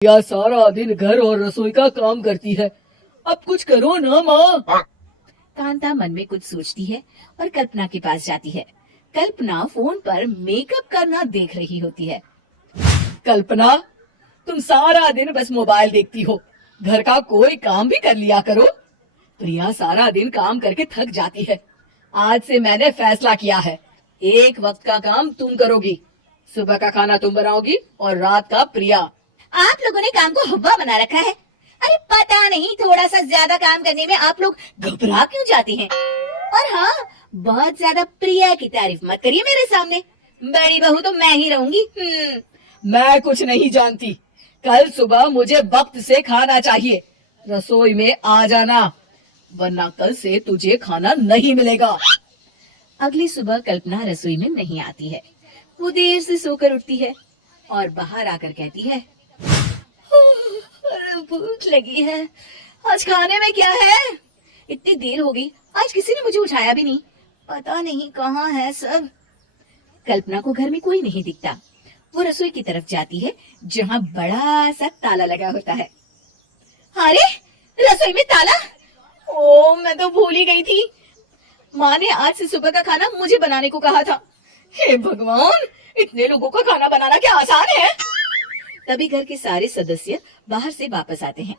या सारा दिन घर और रसोई का काम करती है। अब कुछ करो ना माँ। कांता मन में कुछ सोचती है और कल्पना के पास जाती है। कल्पना फोन पर मेकअप करना देख रही होती है। कल्पना, तुम सारा दिन बस मोबाइल देखती हो, घर का कोई काम भी कर लिया करो। प्रिया सारा दिन काम करके थक जाती है। आज से मैंने फैसला किया है, एक वक्त का काम तुम करोगी। सुबह का खाना तुम बनाओगी और रात का प्रिया। आप लोगों ने काम को हवा बना रखा है। अरे पता नहीं थोड़ा सा ज्यादा काम करने में आप लोग घबरा क्यों जाती हैं? और हाँ, बहुत ज्यादा प्रिया की तारीफ मत करिए मेरे सामने। बड़ी बहू तो मैं ही रहूंगी। मैं कुछ नहीं जानती। कल सुबह मुझे वक्त से खाना चाहिए। रसोई में आ जाना, वरना कल से तुझे खाना नहीं मिलेगा। अगली सुबह कल्पना रसोई में नहीं आती है। वो देर से सोकर उठती है और बाहर आकर कहती है, भूख लगी है। आज खाने में क्या है? इतनी देर हो गई, आज किसी ने मुझे उठाया भी नहीं। पता नहीं कहाँ है सब। कल्पना को घर में कोई नहीं दिखता। वो रसोई की तरफ जाती है जहाँ बड़ा सा ताला लगा होता है। अरे, रसोई में ताला! ओ, मैं तो भूल ही गई थी। माँ ने आज से सुबह का खाना मुझे बनाने को कहा था। हे भगवान, इतने लोगों का खाना बनाना क्या आसान है? तभी घर के सारे सदस्य बाहर से वापस आते हैं।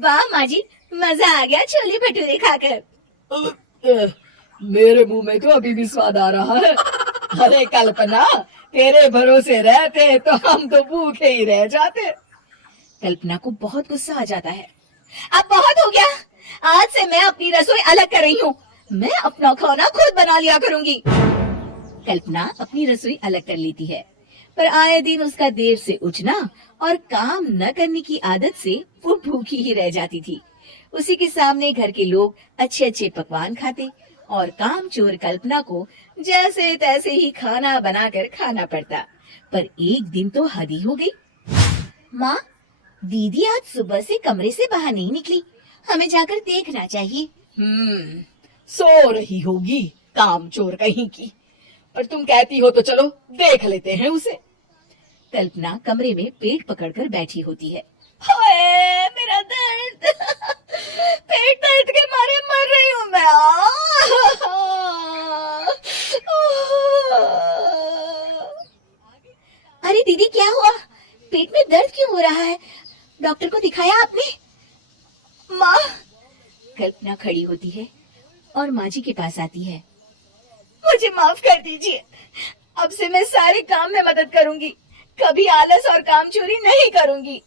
वाह माँ जी, मजा आ गया छोले भटूरे खाकर। मेरे मुंह में तो अभी भी स्वाद आ रहा है। अरे कल्पना, तेरे भरोसे रहते तो हम तो भूखे ही रह जाते। कल्पना को बहुत गुस्सा आ जाता है। अब बहुत हो गया। आज से मैं अपनी रसोई अलग कर रही हूँ। मैं अपना खाना खुद बना लिया करूंगी। कल्पना अपनी रसोई अलग कर लेती है, पर आए दिन उसका देर से उठना और काम न करने की आदत से वो भूखी ही रह जाती थी। उसी के सामने घर के लोग अच्छे अच्छे पकवान खाते और काम चोर कल्पना को जैसे तैसे ही खाना बनाकर खाना पड़ता। पर एक दिन तो हद ही हो गई। माँ, दीदी आज सुबह से कमरे से बाहर नहीं निकली। हमें जाकर देखना चाहिए। सो रही होगी, काम चोर कहीं की। पर तुम कहती हो तो चलो देख लेते हैं उसे। कल्पना कमरे में पेट पकड़कर बैठी होती है। हाय मेरा दर्द, पेट दर्द के मारे मर रही हूँ मैं। अरे दीदी, क्या हुआ? पेट में दर्द क्यों हो रहा है? डॉक्टर को दिखाया आपने? माँ! कल्पना खड़ी होती है और माँ जी के पास आती है। मुझे माफ कर दीजिए, अब से मैं सारे काम में मदद करूंगी, कभी आलस और काम चोरी नहीं करूंगी।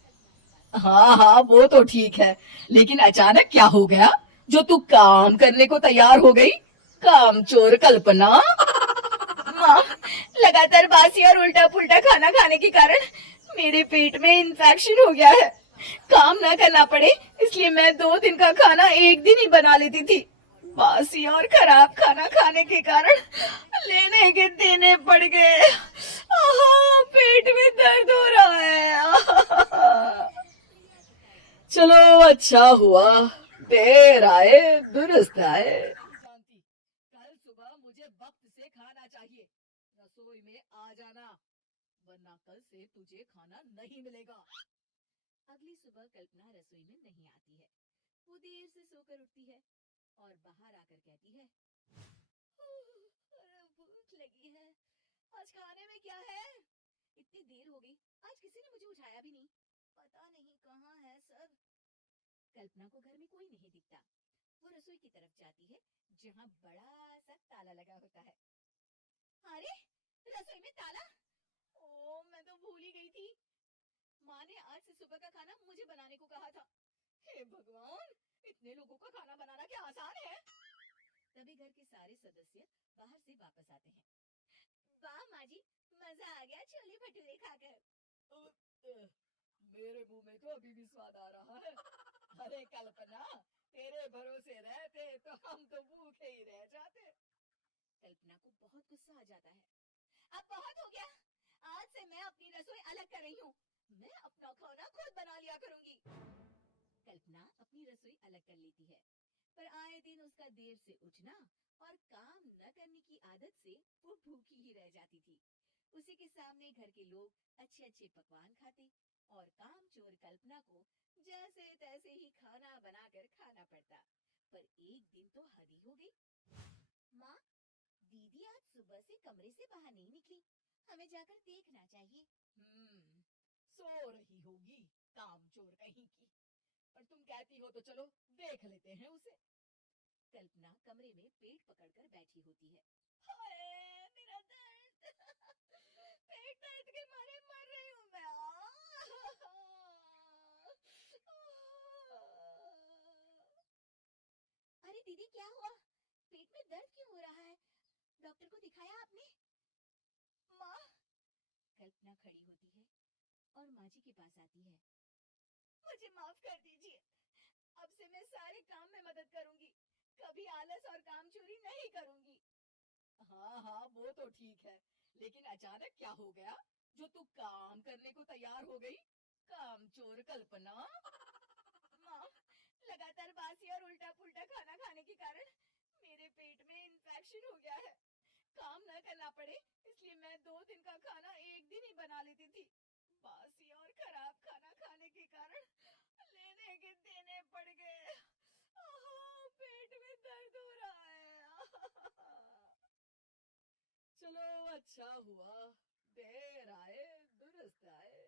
हाँ हाँ, वो तो ठीक है, लेकिन अचानक क्या हो गया जो तू काम करने को तैयार हो गई? काम चोर कल्पना। माँ, लगातार बासी और उल्टा पुल्टा खाना खाने के कारण मेरे पेट में इन्फेक्शन हो गया है। काम न करना पड़े इसलिए मैं 2 दिन का खाना एक दिन ही बना लेती थी। बासी और खराब खाना खाने के कारण लेने के देने पड़ गए। पेट में दर्द हो रहा है। चलो अच्छा हुआ, देर आए दुरुस्त आए। कल सुबह मुझे वक्त से खाना चाहिए। रसोई में आ जाना, वरना कल से तुझे खाना नहीं मिलेगा। अगली सुबह कल्पना रसोई में नहीं आती है। वो देर से सोकर उठती है और बाहर आकर कहती है, भूख लगी है। आज खाने में क्या है? इतनी देर हो गई, आज किसी ने मुझे उठाया भी नहीं। पता नहीं कहाँ है सब। कल्पना को घर में कोई नहीं दिखता। वो रसोई की तरफ जाती है जहाँ बड़ा सा ताला लगा होता है। अरे, रसोई में ताला! ओ, मैं तो भूल ही गई थी। माँ ने आज से सुबह का खाना मुझे बनाने को कहा था। हे भगवान, इतने लोगों का खाना बनाना क्या आसान है? तभी घर के सारे सदस्य बाहर से वापस आते हैं। वाह माँ जी, मजा आ गया छोले भटूरे खाकर। मेरे मुंह में तो अभी भी स्वाद आ रहा है। अरे कल्पना, तेरे भरोसे रहते तो हम तो भूखे ही रह जाते। कल्पना को बहुत गुस्सा आ जाता है। अब बहुत हो गया। आज से मैं अपनी रसोई अलग कर रही हूँ। मैं अपना खाना खुद बना लिया करूंगी। कल्पना अपनी रसोई अलग कर लेती है, पर आए दिन उसका देर से उठना और काम न करने की आदत से वो भूखी ही रह जाती थी। उसी के सामने घर के लोग अच्छे अच्छे पकवान खाते और कामचोर कल्पना को जैसे तैसे ही खाना बनाकर खाना पड़ता। पर एक दिन तो हद ही हो गई। माँ, दीदी आज सुबह से कमरे से बाहर नहीं निकली। हमें जाकर देखना चाहिए। सो रही होगी कामचोर कहीं की। पर तुम कहती हो तो चलो देख लेते हैं उसे। कल्पना कमरे में पेट पकड़कर बैठी होती है। हाय मेरा दर्द पेट दर्द के मारे मर रही हूँ मैं। अरे दीदी, क्या हुआ? पेट में दर्द क्यों हो रहा है? डॉक्टर को दिखाया आपने? माँ, कल्पना खड़ी होती है और माँ जी के पास आती है। मुझे माफ कर दीजिए। अब से मैं सारे काम में मदद करूंगी, कभी आलस और काम चोरी नहीं करूंगी। हाँ हाँ, वो तो ठीक है, लेकिन अचानक क्या हो गया जो तू काम करने को तैयार हो गई? कामचोर कल्पना। माँ, लगातार बासी और उल्टा पुल्टा खाना खाने के कारण मेरे पेट में इन्फेक्शन हो गया है। काम न करना पड़े इसलिए मैं 2 दिन का खाना एक दिन ही बना लेती थी। बासी और खराब खाना खाने के कारण लेने के देने पड़ गए। पेट में दर्द हो रहा है। चलो अच्छा हुआ, देर आए दुरुस्त आए।